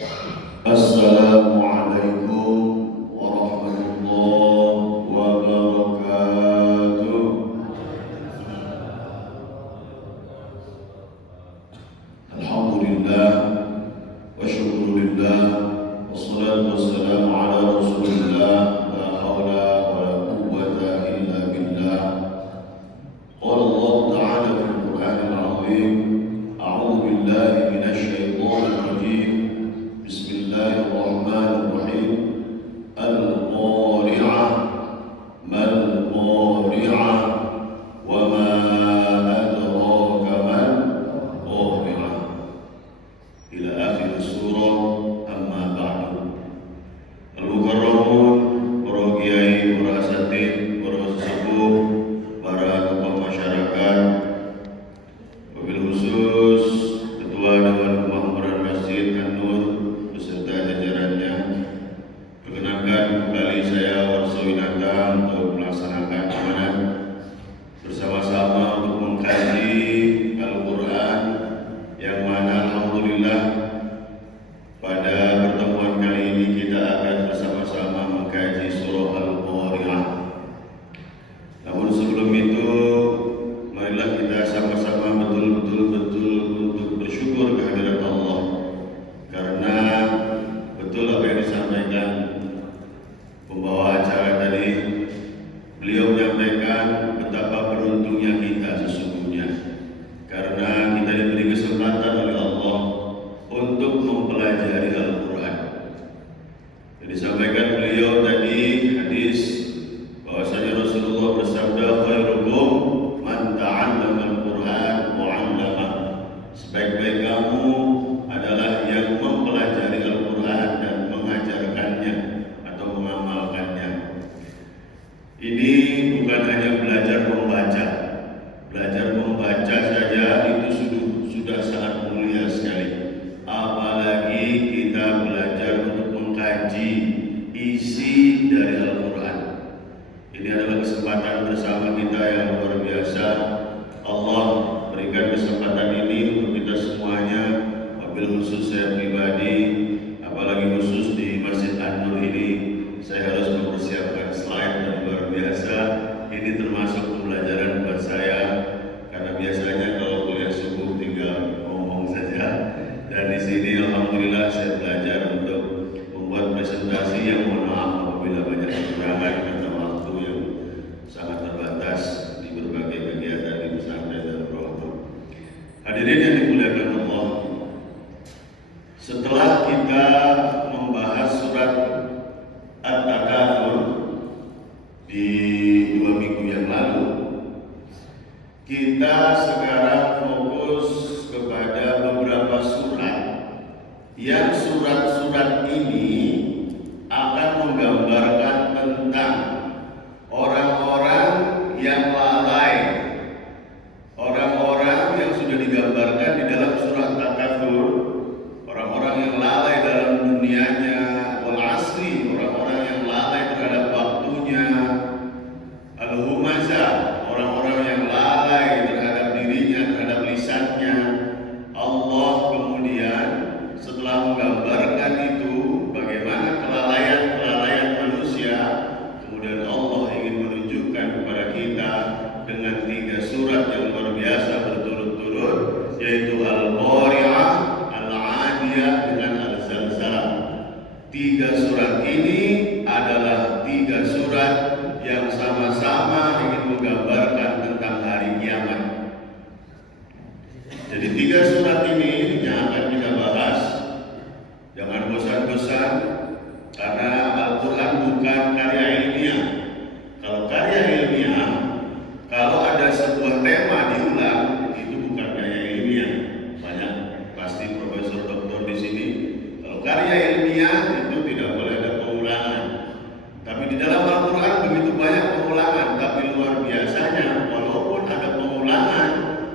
Assalamualaikum warahmatullahi wabarakatuh. Alhamdulillah wa syukurillah wassalatu wassalamu ala rasulillah la hawla wa la quwwata illa billah. Qala Allah ta'ala fil Qur'anil 'azim, a'udzu billahi minasy syaithanir rajim. Bismillahirrahmanirrahim. Al-Qari'ah, mal-Qari'ah, wa ma adraka mal-Qari'ah. Ila akhir surah, amma ba'du. Al-Mukarramun, para kiai, para asatidz, para sesepuh, para tokoh masyarakat, wabil khusus Ketua Dewan Kemakmuran Masjid An-Nur beserta jajarannya. Perkenankan kembali saya Warsawinata untuk melaksanakan amanat bersama-sama untuk mengkaji Al-Quran, yang mana alhamdulillah pada pertemuan kali ini kita akan bersama-sama mengkaji surah Al-Qari'ah. Namun sebelum itu, marilah kita sama-sama betul-betul untuk bersyukur kehadirat Allah, karena betul apa yang disampaikan pembawa acara tadi. Beliau menyampaikan betapa beruntungnya kita sesungguhnya, karena kita diberi kesempatan oleh Allah untuk mempelajari Al-Quran. Yang disampaikan beliau tadi hadis bahwasanya Rasulullah bersabda, khairukum man ta'allama al-Quran wa 'allama. Sebaik-baik kamu adalah yang mempelajari Al-Quran dan mengajarkannya atau mengamalkannya. Ini bukan hanya belajar membaca. Belajar membaca saja itu sudah sangat mulia sekali. Apalagi kita belajar untuk mengkaji isi dari Al-Quran. Ini adalah kesempatan bersama kita yang luar biasa. Allah berikan kesempatan ini untuk kita semuanya, wabil khusus saya pribadi, apalagi khusus di Masjid An-Nur ini. Saya harus mempersiapkan slide yang luar biasa. Ini termasuk pembelajaran buat saya, karena biasanya kalau kuliah subuh tinggal ngomong saja, dan di sini alhamdulillah saya belajar untuk membuat presentasi yang mohon maaf apabila banyak kekurangan karena waktu yang sangat terbatas di berbagai kegiatan di pesantren dan pondok. Hadirin yang dimuliakan Allah, setelah kita membahas surat At-Takatsur di 2 minggu yang lalu, kita sekarang fokus kepada beberapa surat yang surat-surat ini akan menggambarkan tentang orang-orang yang lalai, orang-orang yang sudah digambarkan di dalam surat At-Takatsur, orang-orang yang lalai dalam dunianya, wal asri, orang-orang yang lalai terhadap waktunya, al-humazah, orang-orang yang lalai terhadap dirinya, terhadap lisannya. Allah kemudian setelah menggambarkan itu bagaimana kelalaian manusia, kemudian Allah ingin menunjukkan kepada kita dengan 3 surat yang luar biasa berturut-turut, yaitu Al-Qari'ah, Al-'Adiyah, dengan Al-Zalzalah. 3 surat ini adalah 3 surat yang sama-sama ingin menggambarkan tentang hari kiamat. Jadi 3 surat ini yang akan kita bahas. Jangan bosan-bosan, karena Al-Quran bukan karya ilmiah. Kalau karya ilmiah, kalau ada sebuah tema diulang, itu bukan karya ilmiah. Banyak pasti profesor doktor di sini. Kalau karya ilmiah itu tidak boleh ada pengulangan. Tapi di dalam Al-Quran begitu banyak pengulangan, tapi luar biasanya walaupun ada pengulangan,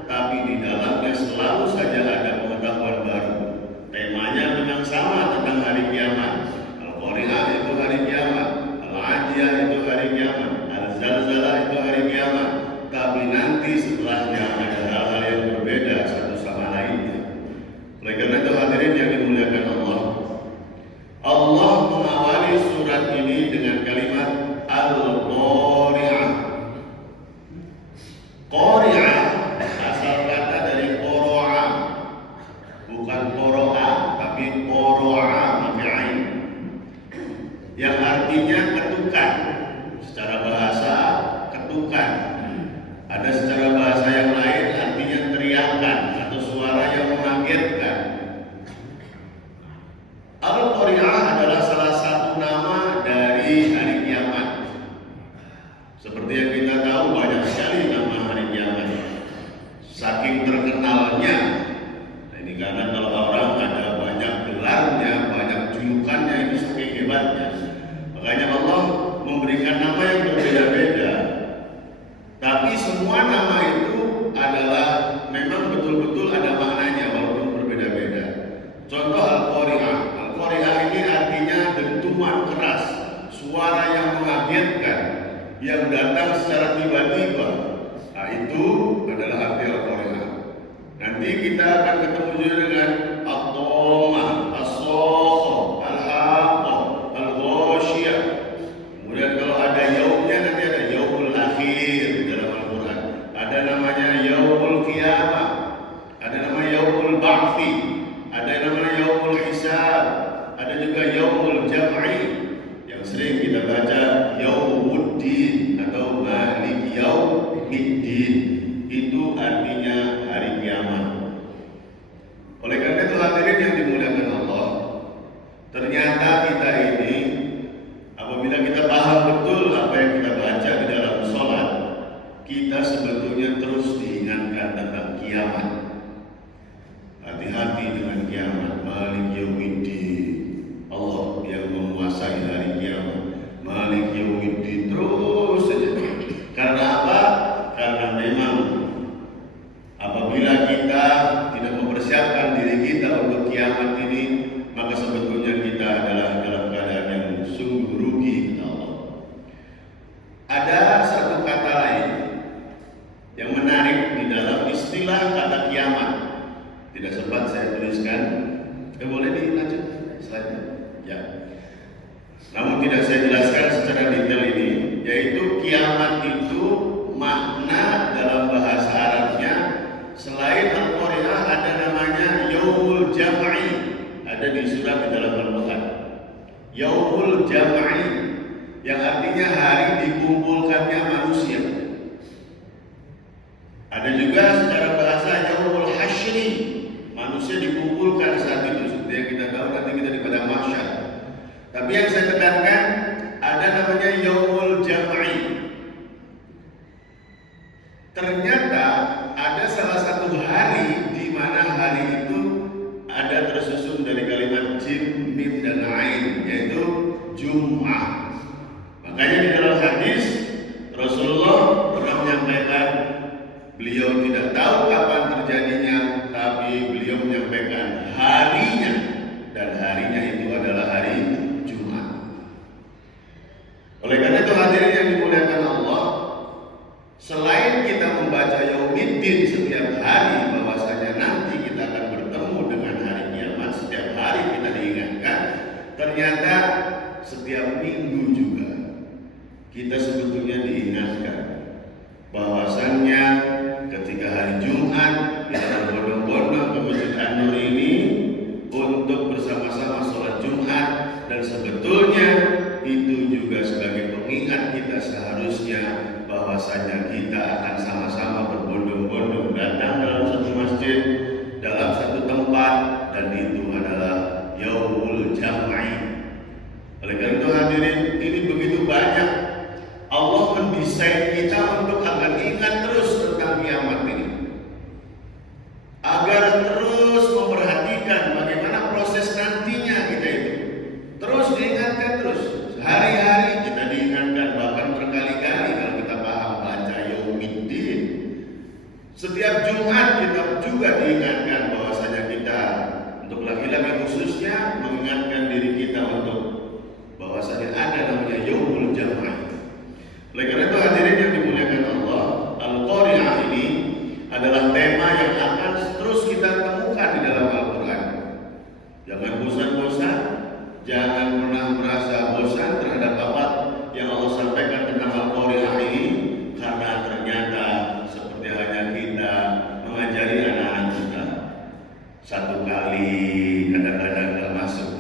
tapi di dalamnya selalu saja ada pengetahuan baru. Temanya memang sama tentang hari kiamat. Al-Qari'ah itu hari kiamat, Al-'Adiyah itu hari kiamat, Al-Zalzalah itu hari kiamat. Tapi nanti setelahnya ada hal-hal yang berbeda satu sama lainnya. Oleh karena itu hadirin yang dimuliakan Allah, qara'a pakai ain, yang artinya ketukan. Secara bahasa ketukan. Ada secara bahasa yang lain artinya teriakan atau suara yang mengagetkan. Al-Qari'ah adalah salah satu nama dari hari kiamat. Seperti yang kita tahu, banyak sekali nama hari kiamat. Saking terkenalnya. Nah, ini karena kalau orang ada banyak gelarnya, banyak julukannya, itu saking hebatnya. Makanya Allah memberikan nama yang berbeda-beda. Tapi semua nama itu adalah memang betul-betul ada maknanya walaupun berbeda-beda. Contoh Al-Qari'ah. Al-Qari'ah ini artinya dentuman keras, suara yang mengagetkan, yang datang secara tiba-tiba. Nah, itu adalah arti Al-Qari'ah. Nanti kita akan ketemu juga dengan At-Tammah, As-Sakhah, Al-Haqqah, Al-Ghasyiyah. Kemudian kalau ada yaumnya nanti ada yaumul akhir di dalam Al-Quran. Ada namanya yaumul qiyamah, ada namanya yaumul ba'thi, ada namanya yaumul hisab, ada juga yaumul jam'i yang sering kita baca yaumuddin atau malik yaumiddin. Itu artinya hari kiamat. Oleh karena itu hadirin yang dimuliakan Allah, ternyata kita ini apabila kita paham betul apa yang kita baca di dalam sholat, kita sebetulnya terus diingatkan tentang kiamat. Hati-hati dengan kiamat. Malik yaumiddin, Allah yang menguasai hari kiamat. Malik yaumiddin, terus saja. Karena apa? Karena memang apabila kita tidak mempersiapkan diri kita untuk kiamat ini, maka sebetulnya kita adalah dalam keadaan yang sungguh rugi. Ada satu kata lain yang menarik di dalam istilah kata kiamat. Tidak sempat saya tuliskan. Boleh dilanjut slide-nya? Ya. Namun tidak saya jelaskan secara detail ini, yaitu kiamat itu makna dalam bahasa Arabnya selain Al-Qari'ah ada namanya yaumul jam'i. Ada di surat di dalam Al-Quran. Yaumul jam'i yang artinya hari dikumpulkannya manusia. Ada juga secara bahasa yaumul hasyri, manusia dikumpulkan saat itu. Seperti yang kita tahu nanti kita di padang mahsyar. Tapi yang saya tekankan ada namanya yaumul jam'i. Ternyata ada salah satu hari di mana hari itu ada tersusun dari kalimat jim, mim, dan ain, yaitu Jum'ah. Makanya di dalam hadis Rasulullah pernah menyampaikan, beliau tidak tahu kapan terjadinya, tapi beliau menyampaikan harinya, dan harinya itu adalah hari Jumat. Oleh karena itu hadirin yang dimuliakan Allah, selain kita membaca Yaumiddin setiap hari bahwasanya nanti kita akan bertemu dengan hari kiamat, setiap hari kita diingatkan, ternyata setiap minggu juga kita sebetulnya diingatkan bahwasannya ketika hari Jumat kita berbondong-bondong ke Masjid An-Nur ini untuk bersama-sama sholat Jumat, dan sebetulnya itu juga sebagai pengingat kita seharusnya bahwasanya kita akan sama-sama berbondong-bondong datang dalam satu masjid, dalam satu tempat, dan itu adalah yaumul jam'i. Oleh karena itu hadirin, ini begitu banyak Allah mendesain kita untuk agar ingat terus tentang kiamat ini, agar terus memperhatikan bagaimana proses nantinya kita itu terus diingatkan terus. Hari-hari kita diingatkan, bahkan berkali-kali kalau kita paham baca Yaumiddin. Setiap Jumat kita juga diingatkan bahwasanya kita untuk laki-laki khususnya mengingatkan diri kita untuk bahwasanya ada namanya Yaumul Jam'i. Oleh karena itu hadirin yang dimuliakan Allah, Al-Qari'ah ini adalah tema yang akan terus kita temukan di dalam Al-Quran. Jangan bosan-bosan, jangan pernah merasa bosan terhadap apa yang Allah sampaikan tentang Al-Qari'ah ini, karena ternyata seperti hanya kita mengajari anak-anak kita, satu kali kadang-kadang nggak masuk,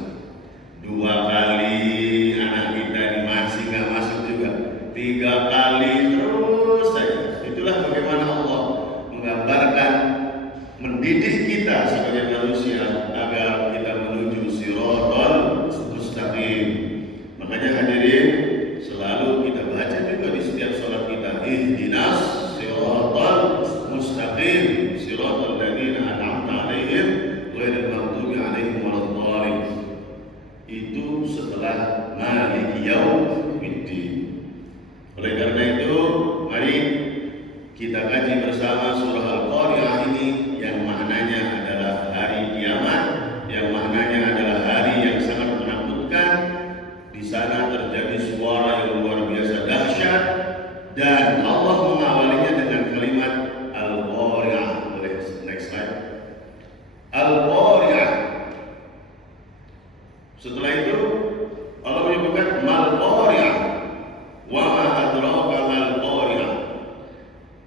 itu setelah Maliki Yaumiddin. Oleh karena itu, mari kita kaji bersama surah Al-Qari'ah ini yang maknanya adalah hari kiamat, yang maknanya adalah hari yang sangat menakutkan. Di sana terjadi suara yang luar biasa dahsyat dan Allah mengawalinya dengan kalimat Al-Qari'ah. Boleh next slide. Al-Qari'ah. Setelah itu Allah menyebutkan Mal-Qari'ah. Wa ma adraka mal-Qari'ah.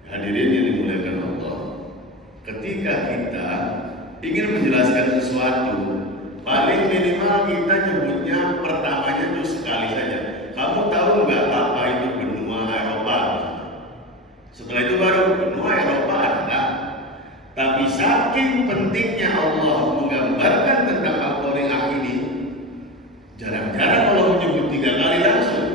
Hadirin yang dimuliakan Allah, ketika kita ingin menjelaskan sesuatu, paling minimal kita nyebutnya pertamanya itu sekali saja. Kamu tahu nggak apa itu benua Eropa? Setelah itu baru benua Eropa adalah. Tapi saking pentingnya Allah menggambarkan tentang Al-Qari'ah ini, jarang-jarang Allah menyebut 3 kali langsung.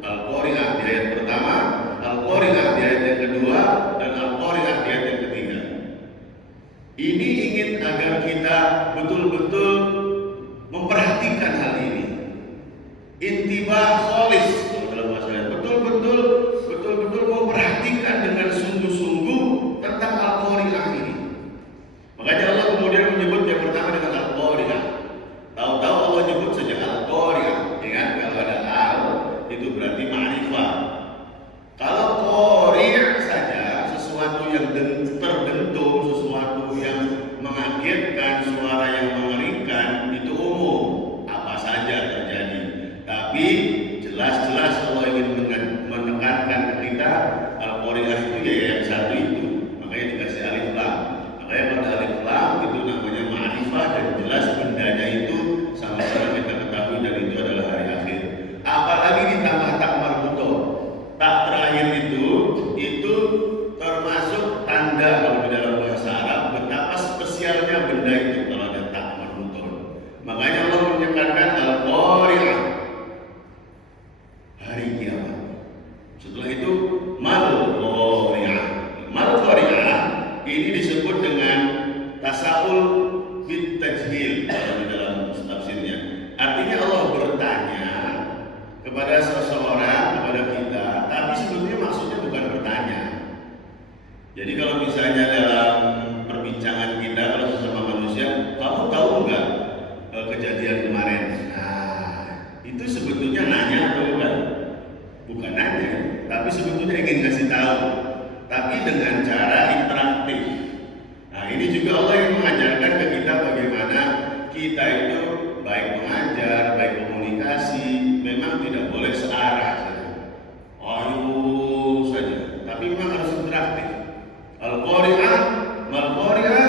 Al-Qari'ah di ayat pertama, Al-Qari'ah di ayat yang kedua, dan Al-Qari'ah di ayat yang ketiga. Ini ingin agar kita betul-betul memperhatikan hal ini. Intibah kholis dalam bahasa, betul-betul memperhatikan dengan sungguh-sungguh tentang Al-Qari'ah ini. Makanya Allah kemudian menyebut yang pertama dengan Al-Qari'ah. Tahu-tahu Allah nyebut saja Al-Qari'ah. Ingat kalau ada al itu berarti ma'rifah. Kalau qari' saja sesuatu yang terdentum, sesuatu yang mengagetkan, suara yang mengerikan, itu umum, apa saja terjadi. Tapi jelas-jelas Allah ingin menekankan ke kita Al-Qari'ah itu ya yang satu itu. Makanya dikasih alif lam. Makanya pada alif lam itu namanya ma'rifah dan jelas bendanya itu sama-sama kita ketahui dan itu adalah hari akhir. Apalagi ditambah tak marbutoh. Tak terakhir itu termasuk tanda kalau di dalam bahasa Arab betapa spesialnya benda itu kalau ada tak marbutoh. Makanya Allah menyebutkan Al-Qari'ah, hari kiamat. Setelah itu Mal-Qari'ah. Mal-Qari'ah ini disebut dengan tasaul bit tajhil di dalam tafsirnya. Artinya Allah bertanya kepada seseorang, kepada kita, tapi sebetulnya maksudnya bukan bertanya. Jadi kalau misalnya dalam perbincangan kita kalau sesama manusia, kamu tahu nggak kejadian kemarin? Nah, itu sebetulnya nanya atau bukan? Bukan nanya, tapi sebetulnya ingin ngasih tahu. Tapi dengan cara interaktif. Nah, ini juga Allah yang mengajarkan ke kita bagaimana kita itu baik mengajar, baik komunikasi, memang tidak boleh searah saja. Ayo saja, tapi memang harus interaktif. Al-Qari'ah, Mal-Qari'ah,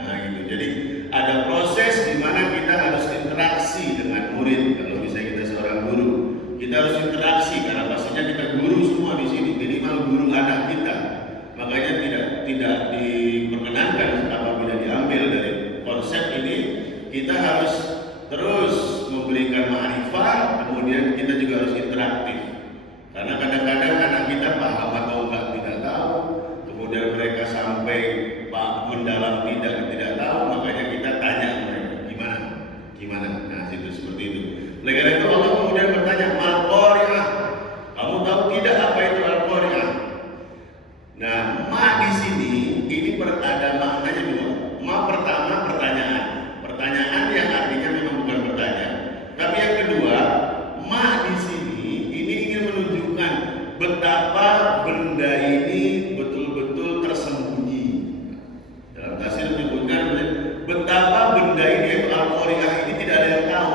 nah gitu. Jadi ada proses di mana kita harus interaksi dengan murid. Kalau misalnya kita seorang guru, kita harus interaksi karena pastinya kita guru semua di sini, minimal guru anak kita. Makanya tidak diperkenankan apabila diambil dari konsep ini, kita harus terus memberikan ma'rifah, kemudian kita juga harus interaktif. Karena kadang-kadang anak kita paham atau enggak tidak tahu, kemudian mereka sampai mendalam tidak tahu, makanya kita tanya mereka gimana. Nah, itu seperti itu. Oleh karena itu Allah kemudian bertanya, Mal-Qari'ah, kamu tahu tidak apa itu Al-Qari'ah? Nah, ma di sini ini ada maknanya dua. Ma pertama pertanyaan yang artinya memang bukan bertanya. Tapi yang kedua, ma di sini ini ingin menunjukkan betapa benda ini betul-betul tersembunyi. Dalam tafsir menyebutkan betapa benda ini, yaitu Al-Qari'ah ini tidak ada yang tahu.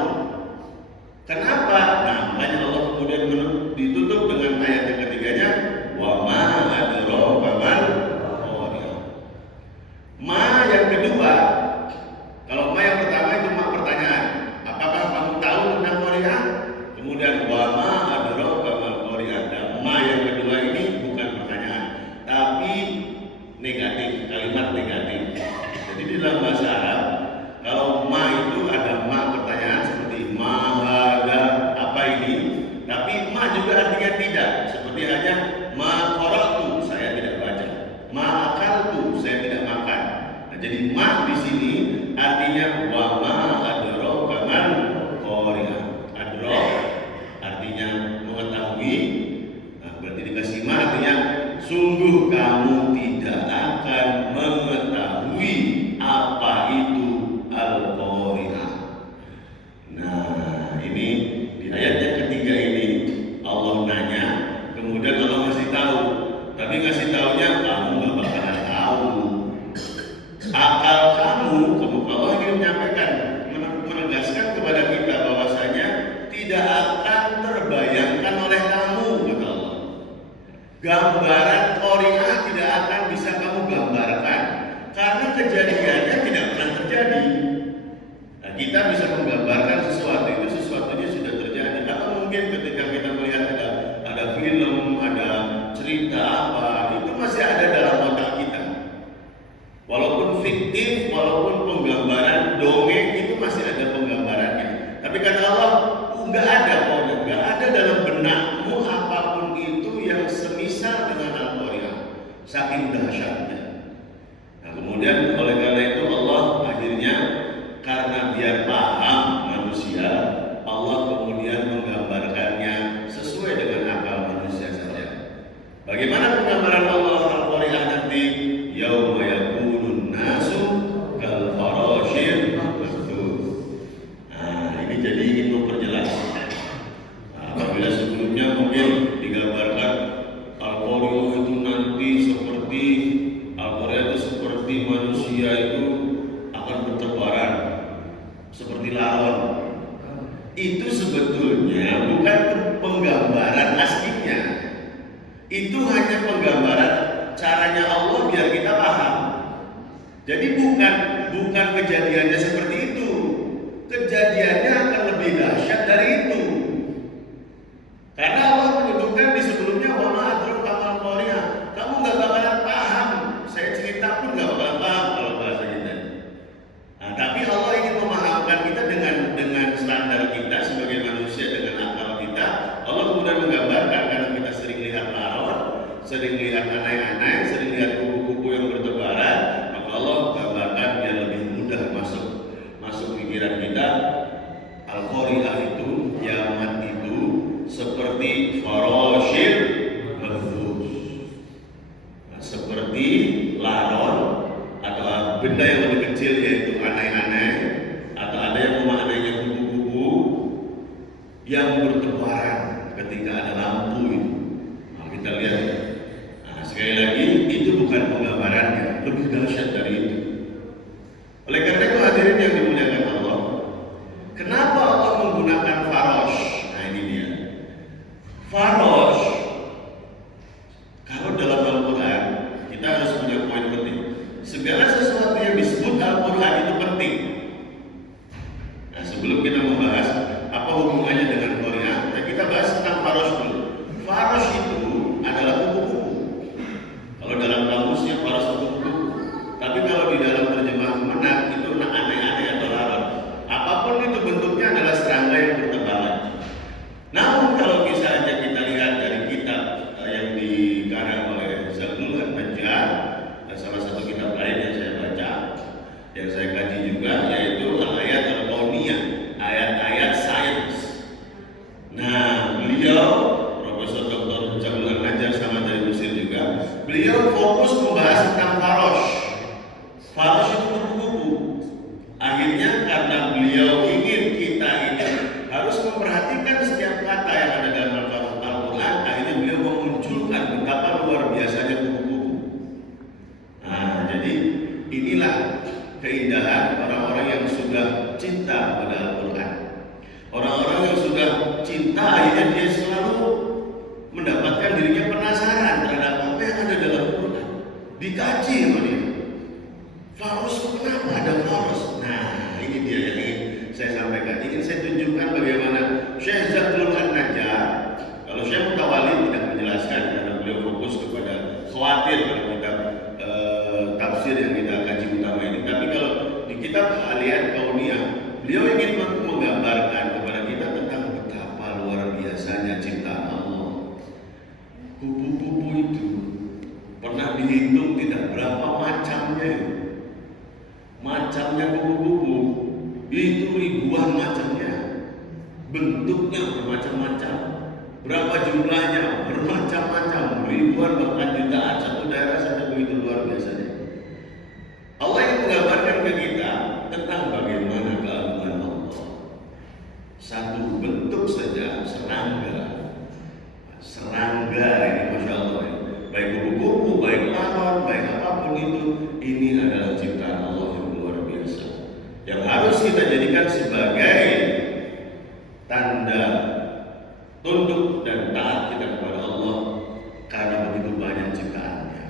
Kenapa? Nah, makanya Allah kemudian ditutup dengan ayat yang ketiganya, wa ma adraka mal-Qari'ah. Ma yang kedua, kalau ma yang pertama itu ma pertanyaan, apakah kamu tahu tentang Qari'ah? Kemudian wa ma adraka mal-Qari'ah. Dan ma yang kedua ini bukan pertanyaan, tapi negatif, kalimat negatif. Jadi di dalam bahasa Arab, kalau ma itu ada ma pertanyaan seperti ma hada, apa ini? Tapi ma juga artinya tidak, seperti hanya ma qara'tu, saya tidak baca. Ma akaltu, saya tidak makan. Nah, jadi ma di sini artinya wa ma adraka mal-Qari'ah. artinya mengetahui. Nah, berarti dikasih ma artinya sungguh kamu tidak akan mengetahui apa itu al-qari'ah. Nah, ini di ayat yang ketiga ini Allah nanya, kemudian Allah masih tahu, tapi ngasih taunya kamu nggak bakalan tahu. Akal kamu Allah ingin menyampaikan, menegaskan kepada kita bahwasanya tidak akan terbayangkan oleh kamu, kata Allah. Gambaran qari'ah tidak akan bisa kamu gambarkan karena kejadiannya tidak pernah terjadi. Nah, kita bisa menggambarkan sesuatu itu, sesuatunya sudah terjadi. Atau mungkin ketika kita melihat ada film, ada cerita apa, itu masih ada dalam otak kita. Walaupun fiktif, walaupun penggambaran dongeng, itu masih ada penggambarannya. Tapi kata Allah, nggak ada pokoknya, nggak ada dalam benakmu apapun itu yang semisal dengan al-qari'ah. Saking dahsyatnya. Nah, kemudian oleh karena itu Allah akhirnya karena biar paham manusia, Allah kemudian menggambarkannya sesuai dengan akal manusia saja. Bagaimana penggambaran Allah al-qari'ah nanti? Yauma yakunun nasu kal farashil mabthus. Nah, ini jadi ingin memperjelas. Apabila sebelumnya mungkin digambarkan al-qari'ah itu nanti seperti al-qari'ah itu seperti manusia itu akan bertebaran seperti laron. Itu sebetulnya bukan penggambaran aslinya. Itu hanya penggambaran caranya Allah biar kita paham. Jadi bukan kejadiannya seperti itu. Kejadiannya akan lebih dahsyat dari itu. Karena Allah menyebutkan di sebelumnya wa ma adraka mal qari'ah. Kamu enggak bakalan paham. Saya cerita pun enggak bakalan paham kalau bahasa kita. Nah, tapi Allah ingin memahamkan kita dengan standar kita sebagai manusia, dengan akal kita. Allah kemudian menggambarkan karena kita sering lihat laron, sering lihat aneh-aneh, sering lihat kupu-kupu yang bertebaran, maka Allah gambarkan biar lebih mudah masuk pikiran kita. Al-qari'ah itu, kiamat itu seperti farashil mabthus. Nah, seperti laron atau benda yang lebih kecil yaitu aneh-aneh, atau ada yang memaknainya kupu-kupu yang bertebaran ketika ada lampu itu. Nah, kita lihat. Sekali lagi, itu bukan penggambarannya, lebih dahsyat dari itu. Oleh karena itu hadirin yang dimuliakan Allah, kenapa Allah menggunakan farash? Nah, ini dia. Farash, kalau dalam Al-Quran, kita harus punya poin penting. Segala sesuatu yang disebut Al-Quran itu penting. Nah, sebelum kita membahas apa hubungannya dengan qari'ah, kita bahas tentang farash dulu. Farash itu adalah kupu-kupu. Kalau dalam kamusnya faras kupu-kupu, tapi kalau di dalam terjemahan Menak itu aneh-aneh atau laron. Apapun itu bentuknya adalah serangga yang bertebaran. Namun kalau misalnya kita lihat dari kitab yang dikarang oleh Zaghlul An-Najjar, salah satu kitab lain yang saya baca, yang saya kaji juga, yaitu al-ayat al-kauniyah, ayat-ayat sains. Nah, beliau Profesor Dr. Zaghlul An-Najjar sama dari Mesir juga, beliau fokus membahas tentang farash. Farash itu kupu-kupu. Akhirnya karena beliau ingin kita ini harus memperhatikan setiap kata yang ada dalam Al-Quran, akhirnya beliau memunculkan betapa luar biasanya kupu-kupu. Nah, jadi inilah keindahan orang-orang yang sudah cinta pada Al-Quran. Orang-orang yang sudah cinta akhirnya dia selalu mendapatkan dirinya penasaran terhadap apa yang ada dalam Quran. Dikaji sama dia. Farus, kenapa ada farus? Nah, ini dia yang ingin saya sampaikan. Ingin saya tunjukkan bagaimana Syekh Zaghlul An-Najjar. Kalau Syekh Mutawalli tidak menjelaskan karena beliau fokus kepada khawatir pada kitab tafsir yang kita kaji utama ini. Tapi kalau di kitab Al-Ayat Kauniyah, beliau ingin menggambarkan kepada kita tentang betapa luar biasanya ciptaan Allah. Kupu-kupu itu pernah dihitung tidak berapa macamnya itu. Macamnya kupu-kupu itu ribuan macamnya. bentuknya bermacam-macam, berapa jumlahnya bermacam-macam, ribuan bahkan jutaan, satu daerah saja begitu luar biasanya. Allah yang menggambarkan ke kita tentang bagaimana keagungan Allah. Satu bentuk saja serangga ini, masya Allah, baik kupu-kupu, baik lawan, baik apapun itu, ini adalah ciptaan Allah yang luar biasa, yang harus kita jadikan sebagai tanda tunduk dan taat kita kepada Allah karena begitu banyak ciptaannya.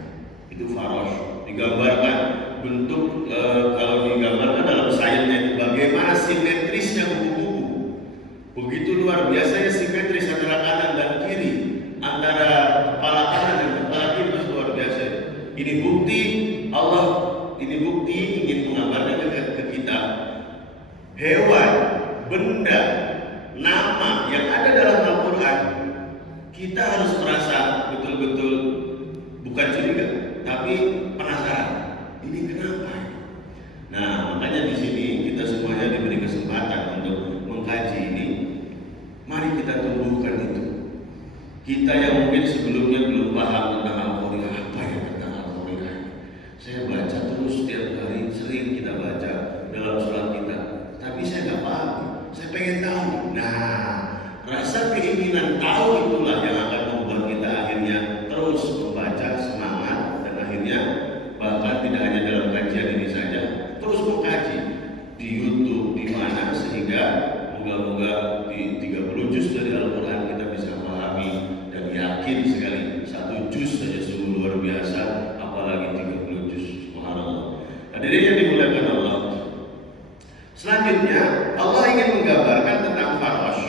Itu farosh, digambarkan bentuk kalau digambarkan dalam sainsnya itu bagaimana simetrisnya kupu-kupu. Begitu luar biasanya simetris antara kanan dan kiri, antara kepala kanan dan kepala kiri, itu luar biasa. Ini bukti Allah, ini bukti ingin mengabarkan ke kita hewan, benda, nama yang ada dalam Al-Quran. Kita harus merasa betul-betul bukan curiga, tapi penasaran. Ini kenapa? Nah, makanya di sini kita semuanya diberi kesempatan untuk mengkaji ini. Mari kita tumbuhkan itu. Kita yang mungkin sebelumnya belum paham tentang Al-Quran, apa ya tentang Al-Quran? Saya baca terus setiap hari, sering kita baca dalam sholat kita, tapi saya nggak paham. Saya pengen tahu. Nah, rasa keinginan tahu itulah yang akan membuat kita akhirnya terus membaca, semangat, dan akhirnya bahkan tidak hanya dalam kajian ini saja, terus mengkaji di YouTube, di mana, sehingga moga-moga di 30 juz dari Al-Quran kita bisa memahami dan yakin sekali satu juz saja sungguh luar biasa, apalagi 30 juz. Subhanallah. Hadirin yang dimuliakan Allah. Selanjutnya Allah ingin menggambarkan tentang farosh,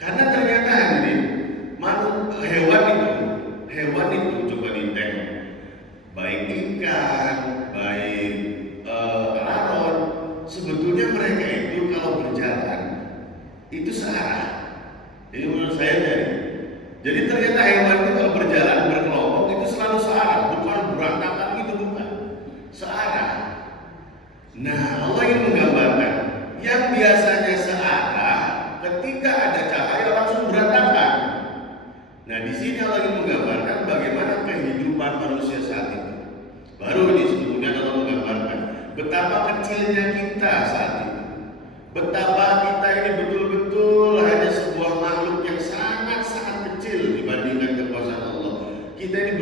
karena ternyata hadirin hewan itu coba ditengok, baik ikan, baik laron, sebetulnya mereka itu kalau berjalan itu searah. Ini menurut saya jadi ternyata hewan itu kalau berjalan berkelompok itu selalu searah, bukan berantakan, itu bukan searah. Nah, Allah ingin menggambarkan yang biasanya searah, ketika ada cahaya langsung berantakan. Nah, di sini Allah ingin menggambarkan bagaimana kehidupan manusia saat itu. Baru ini sebetulnya Allah menggambarkan betapa kecilnya kita saat itu, betapa kita ini betul-betul hanya sebuah makhluk yang sangat-sangat kecil dibandingkan kekuasaan Allah. Kita ini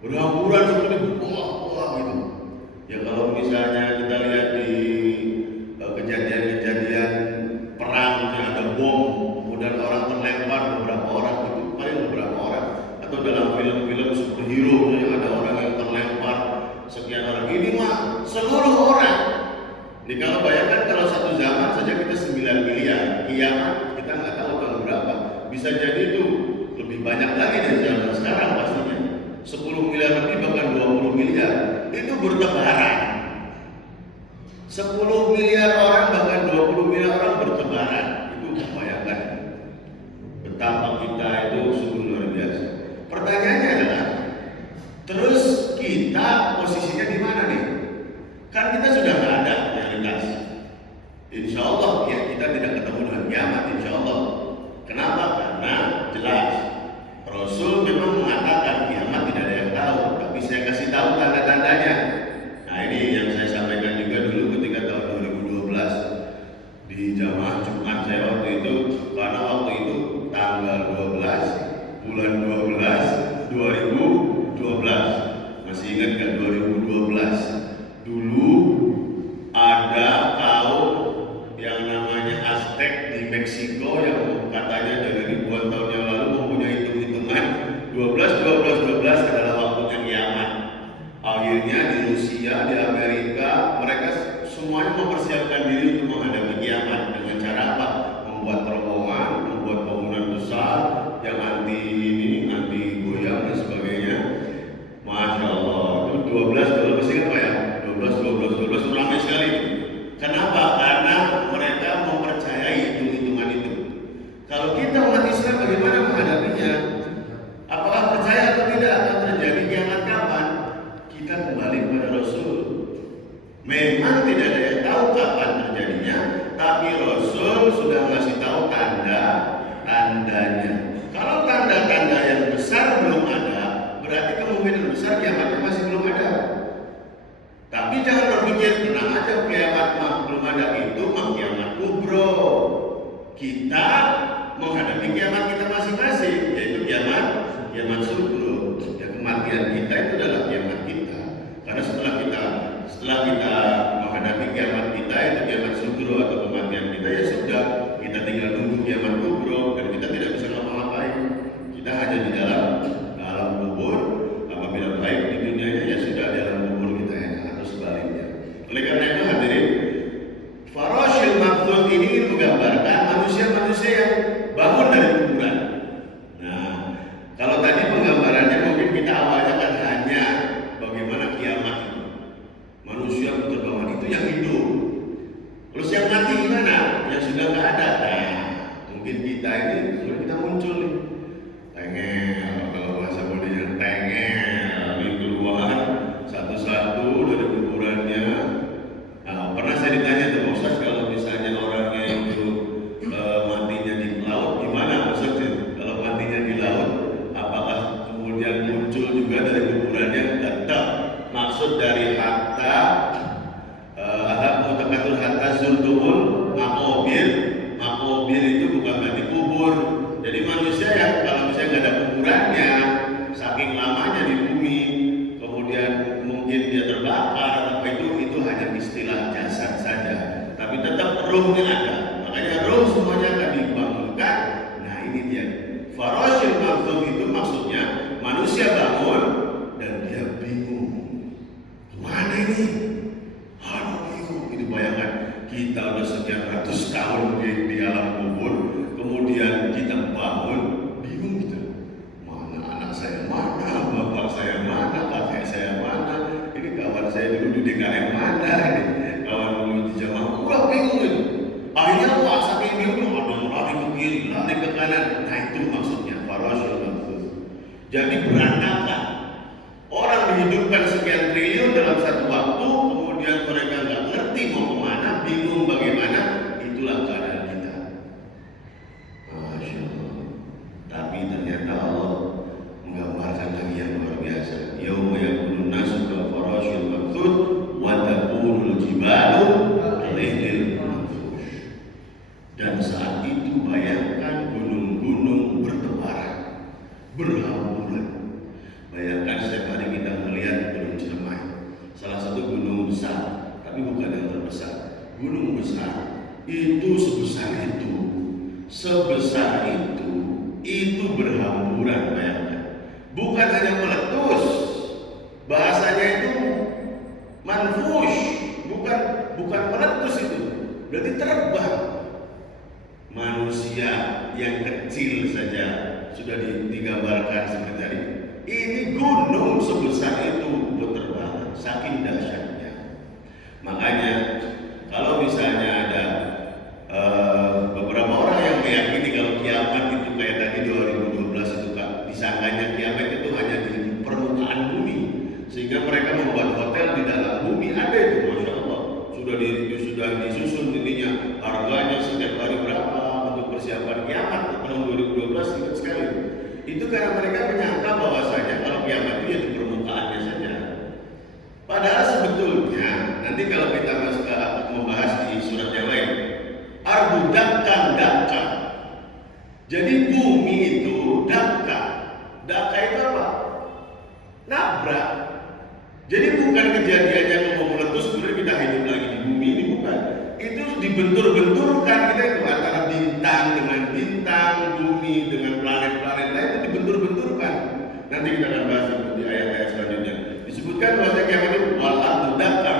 berhamburan seperti berbola-bola gitu. Ya kalau misalnya kita lihat di kejadian-kejadian perang yang ada bom, kemudian orang terlempar, beberapa orang itu paling beberapa orang, atau dalam film-film superhero yang ada orang yang terlempar sekian orang, ini mah seluruh orang. Jadi kalau bayangkan kalau satu zaman saja kita 9 miliar, kiamat kita nggak tahu tahun berapa, bisa jadi itu lebih banyak lagi dari zaman sekarang pastinya, 10 miliar lebih bahkan 20 miliar itu bertebaran. 10 miliar orang bahkan 20 miliar orang bertebaran, itu bayangkan betapa kita itu sungguh luar biasa. Pertanyaannya adalah, terus kita posisinya di mana nih? Kan kita sudah nggak ada realitas. Insya Allah ya kita tidak ketemu dengan kiamat, insya Allah. Kenapa? Karena jelas Rasul memang mengatakan kiamat tidak ada yang tahu, tapi saya kasih tahu tanda-tandanya. Nah, ini yang saya sampaikan juga dulu ketika tahun 2012 di jamaah Jumat saya waktu itu, karena waktu itu tanggal 12 bulan 12 2012. Masih ingat kan 2012? Dulu ada kaum yang namanya Aztec di Meksiko yang katanya dari ribuan tahun yang lalu mempunyai hitung-hitungan 12 adalah waktunya kiamat. Akhirnya di Rusia, di Amerika, mereka semuanya mempersiapkan diri untuk menghadapi kiamat dengan cara apa? Membuat terowongan, membuat bangunan besar yang anti goyang dan sebagainya. Masya Allah, itu 12 masih apa ya? 12 itu ramai sekali. Kenapa? Karena mereka mempercayai hitung-hitungan itu. Kalau kita umat Islam bagaimana menghadapinya? Apakah percaya atau tidak akan terjadi kiamat kapan? Kita kembali kepada Rasul. Memang tidak ada yang tahu kapan terjadinya, tapi Tapi Rasul sudah ngasih tahu tanda-tandanya. Kalau tanda-tanda yang besar belum ada, berarti kemungkinan besar kiamatnya masih belum ada. Tapi jangan berpikir tenang aja kiamat belum ada, itu kiamat kubro. Kita menghadapi kiamat kita masing-masing, yaitu kiamat sugro. Ya, kematian kita itu adalah kiamat kita. Karena setelah kita menghadapi kiamat kita itu kiamat sugro atau kematian kita, ya sudah, kita tinggal nunggu kiamat kubro dan kita tidak bisa ngapa-ngapain. Kita hanya di dalam kubur. Apabila baik di dunianya, ya sudah, dalam kubur kita enak, atau sebaliknya. Oleh karena itu hadirin, Farashil Mabthus ini menggambarkan manusia-manusia yang bangun dari kuburan. Nah, kalau tadi penggambarannya mungkin kita awalnya kan hanya bagaimana kiamat itu, manusia berterbangan itu yang hidup. Terus yang mati gimana? Yang sudah nggak ada. Nah, mungkin kita ini kita muncul nih, tengel, kalau bahasa bodenya tengel, ini keluar satu-satu dari kuburannya. Nah, pernah saya ditanya tuh, Ustaz, kalau misalnya orangnya itu matinya di laut, gimana Ustaz? Kalau matinya di laut, apakah kemudian muncul juga dari kuburannya? Tetap. Maksud dari hatta mutakatur hatta zurduul makobir itu bukan mati kubur. Jadi manusia yang kalau misalnya nggak ada kuburannya, saking lamanya di bumi, kemudian mungkin dia terbakar, itu hanya istilah jasad saja, tapi tetap ruhnya ada. Makanya ruh semuanya akan dibangunkan. Nah, ini dia Farashil Mabthus, itu maksudnya manusia bangun dan dia bingung, mana ini? Aduh, bingung. Itu bayangkan, kita udah sekian ratus tahun di alam kubur, kemudian kita bangun bingung gitu. Mana anak saya, mana bapak saya, mana kakek saya, mana ini kawan saya dulu di DKM, mana ini kawan dulu di Jawa, udah bingung itu. Akhirnya saking bingung, ada lari ke kiri, lari ke kanan. Nah, itu maksudnya Farashil Mabthus. Jadi berantakan. Orang dihidupkan sekian triliun dalam satu waktu, kemudian mereka nggak ngerti mau kemana, bingung bagaimana. Itulah keadaan kita. Masya Allah. Tapi ternyata Allah menggambarkan lagi yang luar biasa. Yauma yakunun nasu ka farashil mabthus wa takunul jibalu kalaihnil manfush. Dan saat itu bayangkan gunung-gunung bertebaran, berhamburan. Bayangkan setiap hari kita melihat Gunung Ciremai, salah satu gunung besar, tapi bukan yang terbesar. Gunung besar itu sebesar itu berhamburan. Bayangkan, bukan hanya meletus, bahasanya itu manfush, bukan meletus, itu berarti terbang. Manusia yang kecil saja sudah digambarkan seperti tadi. Ini gunung sebesar itu berterbangan, saking dahsyatnya. Makanya kalau misalnya ada beberapa orang yang meyakini kalau kiamat itu kayak tadi 2012 itu kan, disangkanya kiamat itu hanya di permukaan bumi, sehingga mereka membuat hotel di dalam bumi. Ada itu, Masya Allah, sudah disusun ininya, harganya setiap hari berapa untuk persiapan kiamat tahun 2012. Ingat sekali itu, karena mereka menyangka bahwasanya kalau kiamat itu ya di permukaannya saja. Padahal sebetulnya nanti kalau kita membahas di surat yang lain, ardu dakkan. Jadi bumi itu dakka itu apa? Nabrak. Jadi bukan kejadiannya mau meletus kemudian kita hidup lagi di bumi, ini bukan. Itu dibentur-benturkan kita itu, antara bintang dengan bintang, bumi dengan planet-planet lain itu dibentur-benturkan. Nanti kita akan bahas itu di ayat-ayat selanjutnya. Disebutkan bahwa kiamat itu wal-ardu dakkan,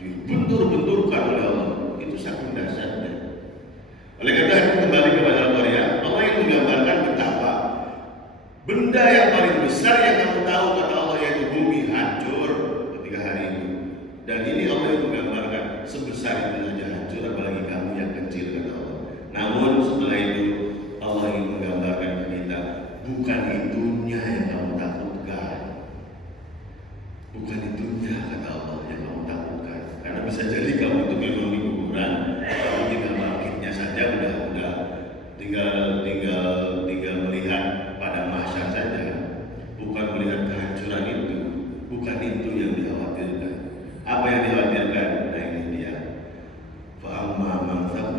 dibentur-benturkan oleh Allah. Itu saking dahsyatnya. Oleh karena itu kembali kepada Al-Qur'an, Allah yang menggambarkan betapa benda yang paling besar yang kamu tahu kata Allah yaitu bumi hancur ketika hari itu. Dan ini Allah yang menggambarkan sebesar itu saja hancur, apalagi kamu yang kecil kata Allah. Namun setelah itu Allah ingin menggambarkan ke kita, bukan itunya yang kamu takutkan. Bukan itunya kata Allah yang kamu takutkan. Karena bisa jadi kamu itu memang di kuburan,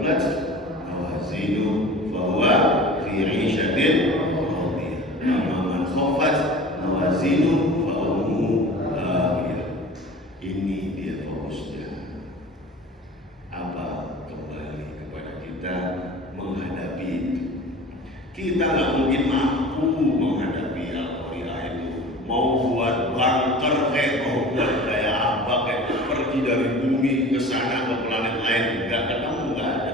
thaqulat mawazinu fahuwa fi 'ishatin radiyah. Amma man khaffat mawazinu fa ummuhu hawiyah. Ini dia fokusnya. Apa? Kembali kepada kita menghadapi itu. Kita nggak mungkin mampu menghadapi Al-Qari'ah itu. Mau buat bunker mau buat kayak apa, kayak pergi dari bumi ke sana ke planet lain, nggak ketemu, nggak ada,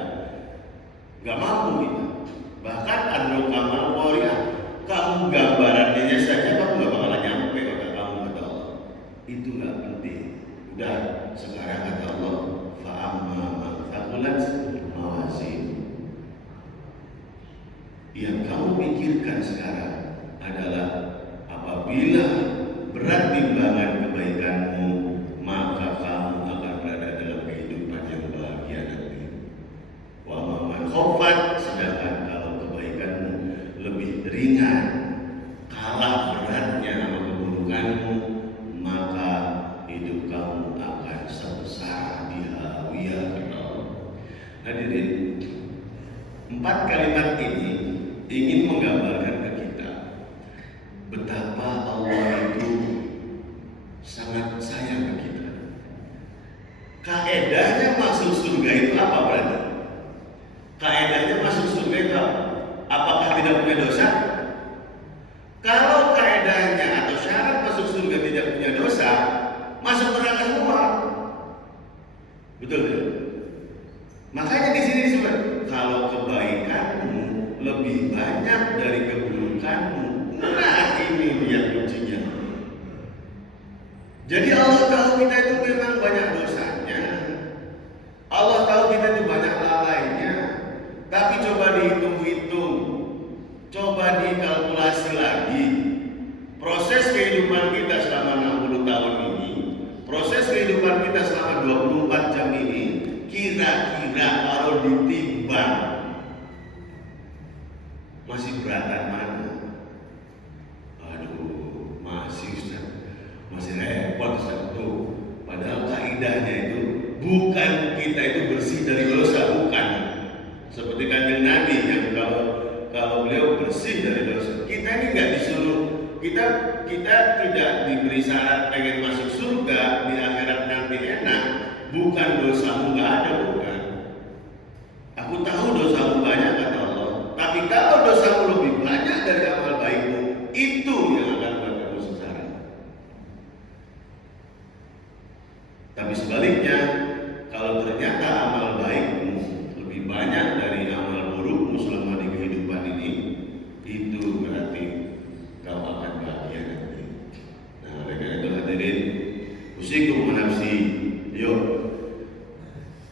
nggak mampu kita. Bahkan Adrul Kamal Qari'ah, kamu gambarannya saja kamu nggak bakalan nyampe kata kamu kata Allah. Itu nggak penting. Udah sekarang kata Allah, fa'amma man thaqulat mawazin. Yang kamu pikirkan sekarang adalah apabila berat timbangan kebaikanmu, maka kamu akan berada dalam kehidupan yang bahagia nanti. Wa man khaffat, sedangkan kalau kebaikanmu lebih ringan, kalah beratnya sama keburukanmu, maka hidup kamu akan sengsara di hawiyah. Hadirin, 4 kalimat ini ingin menggambarkan ke kita betapa Allah itu sangat sayang ke kita. Kaedahnya masuk surga itu apa berarti? Kaedahnya masuk surga itu apa? Apakah tidak punya dosa? Kalau kaedahnya atau syarat masuk surga tidak punya dosa, masuk neraka semua. Betul ya? Makanya di sini disebut kalau kebaikanmu lebih banyak dari keburukanmu. Nah, ini dia kuncinya. Jadi Allah tahu kita itu memang banyak dosanya. Allah tahu kita itu banyak lalainya. Tapi coba dihitung-hitung, coba dikalkulasi lagi. Proses kehidupan kita selama 60 tahun ini, proses kehidupan kita selama 24 jam ini, kira-kira kalau ditimbang masih beratan mana? Aduh, masih repot Ustaz tuh. Padahal kaidahnya itu bukan kita itu bersih dari dosa, bukan. Seperti Kanjeng Nabi yang kalau beliau bersih dari dosa, kita ini nggak disuruh, kita tidak diberi syarat pengen masuk surga di akhirat nanti enak. Bukan dosamu nggak ada, bukan. Aku tahu dosamu banyak kata Allah, tapi kalau dosamu lebih banyak dari amal baikmu, itu yang akan buat kamu sengsara. Tapi sebaliknya, kalau ternyata amal baikmu lebih banyak dari amal burukmu selama di kehidupan ini, itu berarti kau akan bahagia nanti. Nah, oleh karena itu hadirin, usikum menafsi, yuk,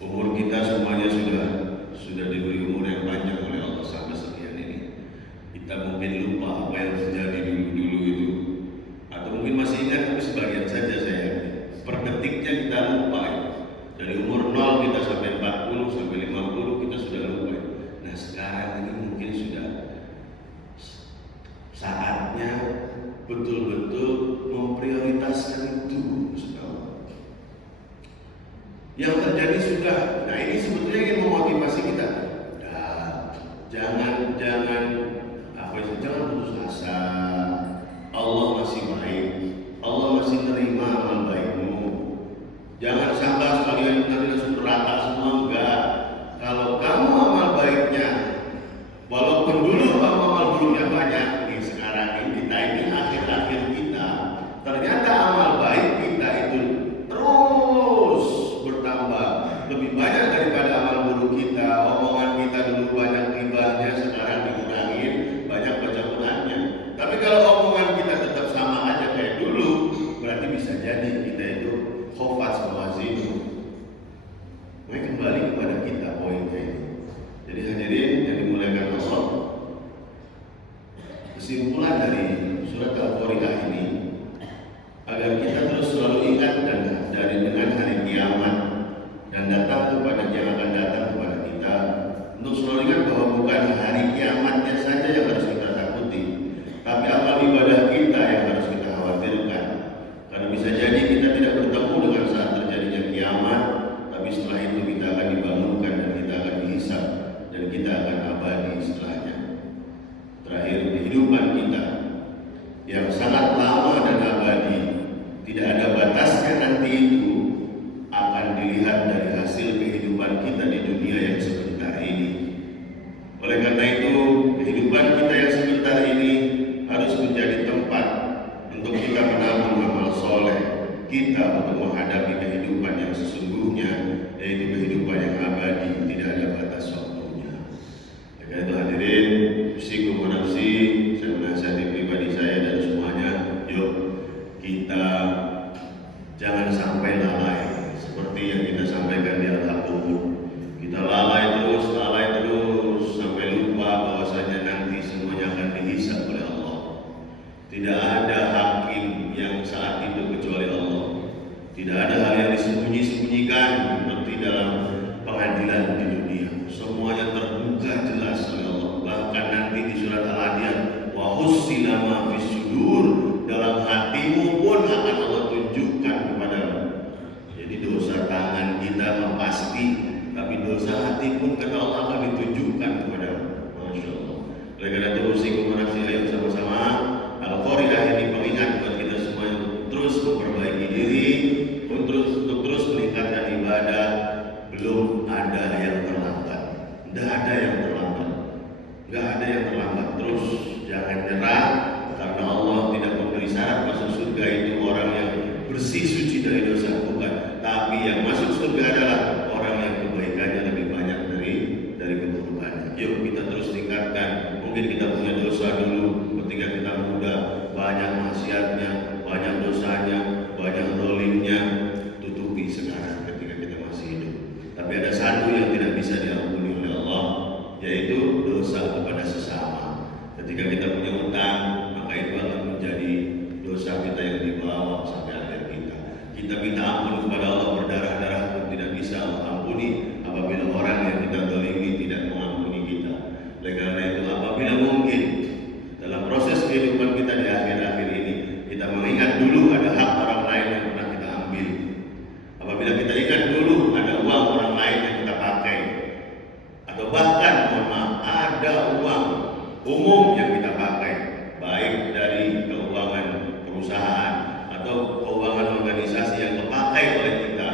umur kita semuanya sudah diberi umur yang panjang oleh Allah sampai sekian ini. Kita mungkin lupa apa yang terjadi dulu itu, atau mungkin masih ingat tapi sebagian saja saya. Per detiknya kita lupa. Dari umur 0 kita sampai 40 sampai 50 kita sudah lupa. Nah sekarang ini mungkin sudah saatnya betul-betul memprioritaskan itu. Yang terjadi sudah. Nah ini sebetulnya ingin memotivasi kita. Jangan putus asa. Allah masih baik. Allah masih menerima amal baikmu. Jangan sangka sekalian nanti langsung neraka semua, enggak. Kalau kamu amal baiknya, walaupun dulu kamu amal buruknya banyak, sekarang ini kita ini akhir-akhir kita, ternyata amal baik kita itu terus bertambah, lebih banyak daripada amal buruk kita. Omongan kita dulu banyak ribanya, sekarang dikurangin, banyak baca Qur'annya. Tapi kalau omongan kita tetap sama aja kayak dulu, berarti bisa jadi kita itu khofat mawazinu. Mari kembali kepada kita poinnya ini. Jadi hadirin yang dimuliakan Allah, kesimpulan dari surat Al-Qari'ah kita untuk menghadapi kehidupan yang sesungguhnya, yaitu kehidupan yang abadi, tidak ada batas waktunya. Karena itu hadirin, usikum wa nafsi, saya menasihati pribadi saya dan semuanya, yuk kita jangan sampai lalai seperti yang kita sampaikan di Al-Habib. Kita lalai terus sampai lupa bahwasanya nanti semuanya akan dihisab oleh Allah. Tidak ada hakim yang saat itu kecuali Allah. Tidak ada hal yang disembunyi-sembunyikan seperti dalam pengadilan di dunia. Semuanya terbuka jelas oleh Allah. Bahkan nanti di surat Al-Adiyat, wa hussila ma fis sudur, dalam hatimu pun akan Allah tunjukkan kepadamu. Jadi dosa tangan kita pasti, tapi dosa hati pun kata Allah akan ditunjukkan kepadamu. Masya Allah. Oleh karena itu usikum wa nafsi, ayo sama-sama Al-Qari'ah ini pengingat buat kita semua untuk terus memperbaiki diri, untuk terus meningkatkan ibadah. Belum ada yang terlambat. Tidak ada yang terlambat. Tidak ada yang terlambat. Terus jangan nyerah, karena Allah tidak memberi syarat masuk surga itu orang yang bersih suci dari dosa, bukan. Tapi yang masuk surga adalah orang yang kebaikannya lebih banyak dari keburukannya. Yuk kita terus tingkatkan. Mungkin kita punya dosa dulu ketika kita muda, banyak maksiatnya, banyak dosanya, banyak dolimnya, tutupi sekarang ketika kita masih hidup. Tapi ada satu yang tidak bisa diampuni oleh Allah, yaitu dosa kepada sesama. Ketika kita punya utang, maka itu akan menjadi dosa kita yang dibawa sampai akhir kita. Kita minta ampun kepada Allah berdarah-darah pun tidak bisa mengampuni apabila orang yang kita dolimi tidak mengampuni kita. Oleh karena itu, apabila mungkin dalam proses kehidupan kita di akhir-akhir ini, kita mengingat dulu ada hak orang lain yang pernah kita ambil. Apabila kita ingat dulu ada uang orang lain yang kita pakai, atau bahkan mohon maaf, ada uang umum yang kita pakai, baik dari keuangan perusahaan atau keuangan organisasi yang kepakai oleh kita,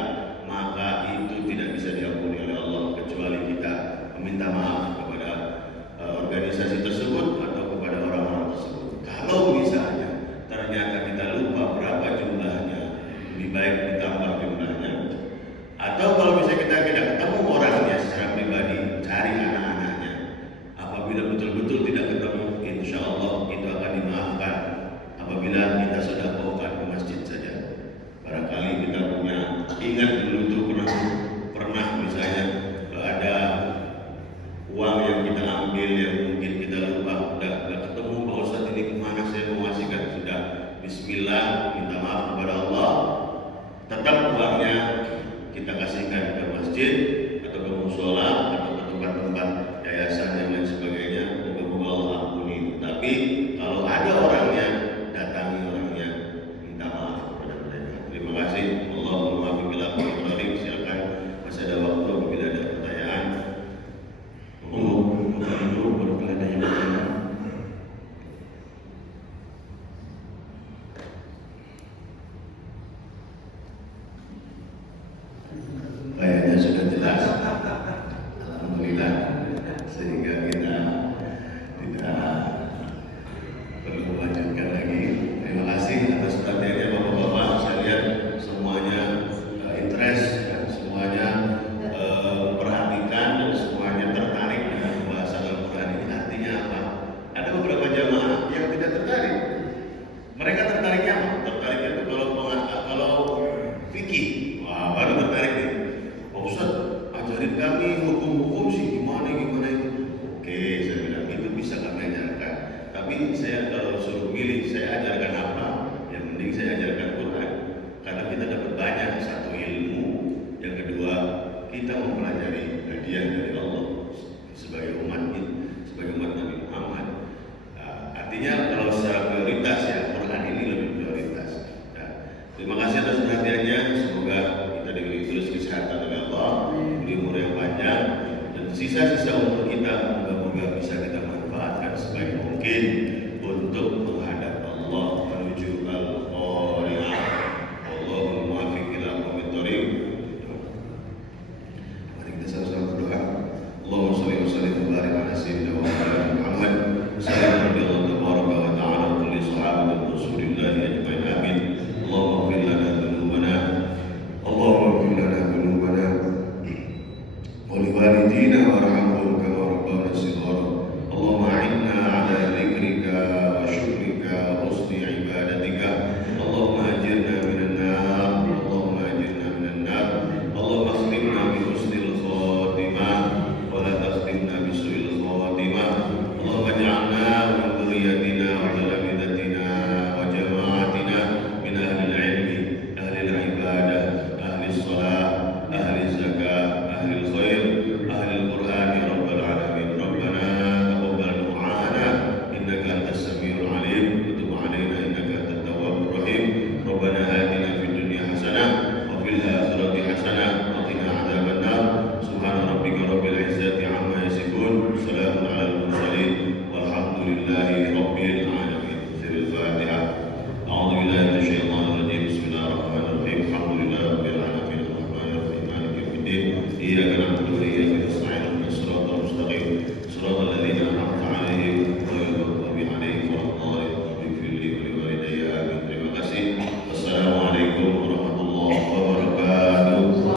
maka itu tidak bisa diampuni oleh Allah kecuali kita meminta maaf kepada organisasi tersebut atau kepada orang-orang tersebut. Kalau misalnya ternyata kita lupa berapa jumlahnya, lebih baik ditambah jumlahnya. Atau kalau misalnya kita tidak ketemu orangnya secara pribadi, cari anak-anaknya. Apabila betul-betul tidak ketemu, insya Allah itu akan dimaafkan apabila kita sudah bawakan ke masjid saja. Barangkali kita punya, ingat dulu tuh pernah misalnya ada uang yang kita ambil yang mungkin kita lupa, udah ketemu Pak Ustadz, ini kemana saya mau ngasihkan, sudah Bismillah, minta maaf kepada Allah, tetap uangnya kita kasihkan ke masjid atau ke musola atau ke tempat-tempat yayasan dan lain sebagainya. Moga-moga Allah ampuni. Tapi kalau ada orangnya, datangi orangnya, minta maaf kepada mereka. Terima kasih. Allahumma biqila qawli, silakan masih ada waktu apabila ada pertanyaan. Kayaknya sudah jelas, alhamdulillah, sehingga kita tidak perlu melanjutkan lagi. Terima kasih atas perhatiannya Bapak-bapak. Saya lihat semuanya interest, dan semuanya perhatikan, dan semuanya tertarik dengan pembahasan Al-Quran ini. Artinya apa? Ada beberapa jamaah yang tidak tertarik. Mereka tertariknya apa? Tertariknya itu kalau fikih, wah baru tertarik nih. Pak Ustaz, ajarin kami hukum-hukum sih, gimana itu. Oke, saya bilang itu bisa kami ajarkan. Tapi saya kalau suruh milih, saya ajarkan apa? Yang penting saya ajarkan Quran. Karena kita dapat banyak, satu ilmu, yang kedua kita mempelajari hadiah dari Allah sebagai umat Nabi Muhammad. Artinya kalau secara prioritas ya Quran ini lebih prioritas. Terima kasih atas perhatiannya. Semoga kita diberi terus kesehatan oleh Allah, diberi umur yang panjang, dan sisa-sisa umur kita moga-moga bisa kita manfaatkan sebaik mungkin untuk menghadap Allah menuju Al-Qari'ah. Allahumma muwaffiq ila aqwamit thoriq. Mari kita sama-sama berdoa. Allahumma shalli wa sallim wa barik ala sayyidina wa Muhammad. Sallallahu tabaraka wa ta'ala kulli sahabatin Rasulillah ajma'in. Amin. Allahumma ighfir lana dhunubana الدين إياك نعبد وإياك نستعين اهدنا الصراط المستقيم صراط الذين أنعمت عليهم غير